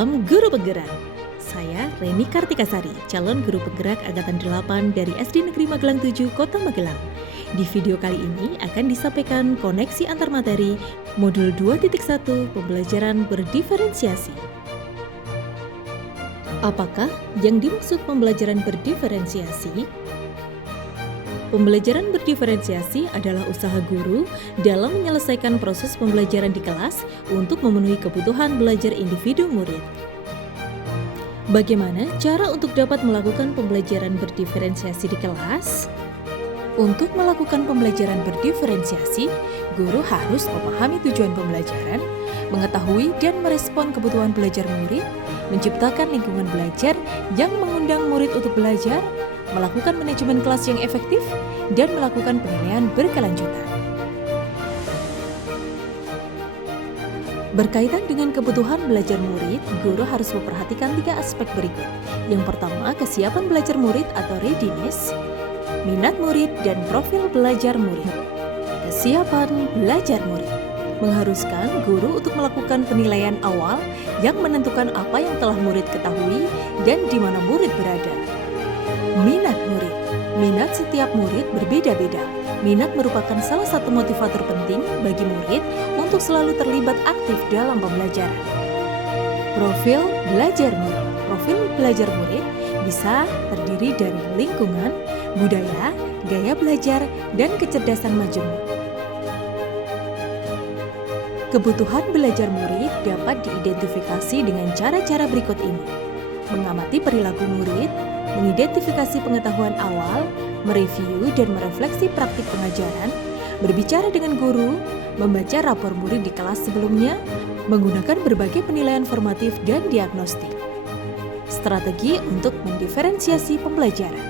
Salam Guru Penggerak. Saya Reni Kartikasari, calon guru penggerak angkatan 8 dari SD Negeri Magelang 7, Kota Magelang. Di video kali ini akan disampaikan koneksi antar materi modul 2.1 pembelajaran berdiferensiasi. Apakah yang dimaksud pembelajaran berdiferensiasi? Pembelajaran berdiferensiasi adalah usaha guru dalam menyelesaikan proses pembelajaran di kelas untuk memenuhi kebutuhan belajar individu murid. Bagaimana cara untuk dapat melakukan pembelajaran berdiferensiasi di kelas? Untuk melakukan pembelajaran berdiferensiasi, guru harus memahami tujuan pembelajaran, mengetahui dan merespon kebutuhan belajar murid, menciptakan lingkungan belajar yang mengundang murid untuk belajar, melakukan manajemen kelas yang efektif, dan melakukan penilaian berkelanjutan. Berkaitan dengan kebutuhan belajar murid, guru harus memperhatikan 3 aspek berikut. Yang pertama, kesiapan belajar murid atau readiness, minat murid, dan profil belajar murid. Kesiapan belajar murid mengharuskan guru untuk melakukan penilaian awal yang menentukan apa yang telah murid ketahui dan di mana murid berada. Minat murid. Minat setiap murid berbeda-beda. Minat merupakan salah satu motivator penting bagi murid untuk selalu terlibat aktif dalam pembelajaran. Profil belajar murid. Profil belajar murid bisa terdiri dari lingkungan, budaya, gaya belajar, dan kecerdasan majemuk. Kebutuhan belajar murid dapat diidentifikasi dengan cara-cara berikut ini. Mengamati perilaku murid, mengidentifikasi pengetahuan awal, mereview dan merefleksi praktik pengajaran, berbicara dengan guru, membaca rapor murid di kelas sebelumnya, menggunakan berbagai penilaian formatif dan diagnostik. Strategi untuk mendiferensiasi pembelajaran.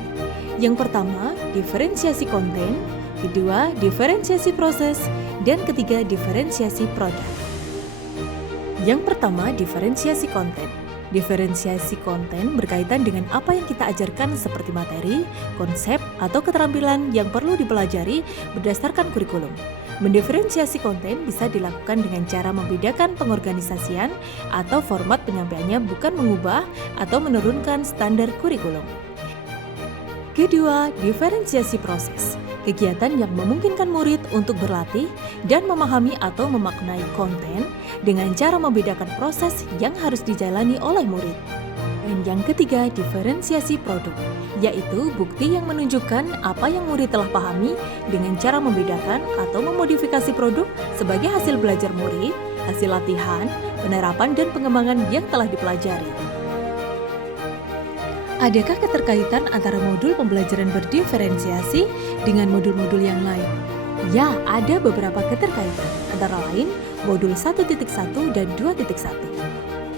Yang pertama, diferensiasi konten, kedua, diferensiasi proses, dan ketiga, diferensiasi produk. Yang pertama, diferensiasi konten. Diferensiasi konten berkaitan dengan apa yang kita ajarkan seperti materi, konsep, atau keterampilan yang perlu dipelajari berdasarkan kurikulum. Mendiferensiasi konten bisa dilakukan dengan cara membedakan pengorganisasian atau format penyampaiannya bukan mengubah atau menurunkan standar kurikulum. Kedua, diferensiasi proses. Kegiatan yang memungkinkan murid untuk berlatih dan memahami atau memaknai konten dengan cara membedakan proses yang harus dijalani oleh murid. Dan yang ketiga, diferensiasi produk, yaitu bukti yang menunjukkan apa yang murid telah pahami dengan cara membedakan atau memodifikasi produk sebagai hasil belajar murid, hasil latihan, penerapan, dan pengembangan yang telah dipelajari. Adakah keterkaitan antara modul pembelajaran berdiferensiasi dengan modul-modul yang lain? Ya, ada beberapa keterkaitan, antara lain modul 1.1 dan 2.1.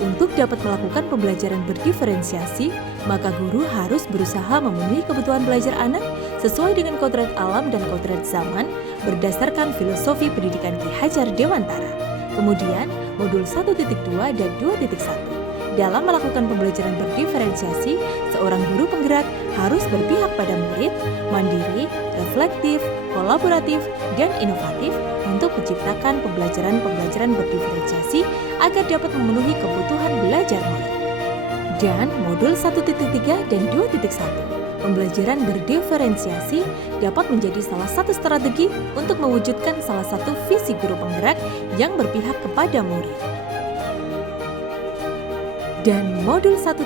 Untuk dapat melakukan pembelajaran berdiferensiasi, maka guru harus berusaha memenuhi kebutuhan belajar anak sesuai dengan kodrat alam dan kodrat zaman berdasarkan filosofi pendidikan Ki Hajar Dewantara. Kemudian, modul 1.2 dan 2.1. Dalam melakukan pembelajaran berdiferensiasi, seorang guru penggerak harus berpihak pada murid, mandiri, reflektif, kolaboratif, dan inovatif untuk menciptakan pembelajaran berdiferensiasi agar dapat memenuhi kebutuhan belajar murid. Dan modul 1.3 dan 2.1, pembelajaran berdiferensiasi dapat menjadi salah satu strategi untuk mewujudkan salah satu visi guru penggerak yang berpihak kepada murid. Dan modul 1.4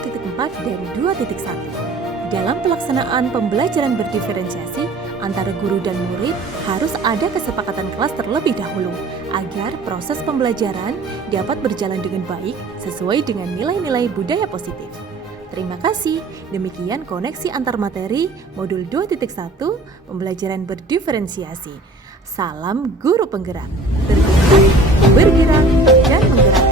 dan 2.1. Dalam pelaksanaan pembelajaran berdiferensiasi antara guru dan murid harus ada kesepakatan kelas terlebih dahulu agar proses pembelajaran dapat berjalan dengan baik sesuai dengan nilai-nilai budaya positif. Terima kasih. Demikian koneksi antar materi modul 2.1 pembelajaran berdiferensiasi. Salam guru penggerak. Bergerak dan menggerak.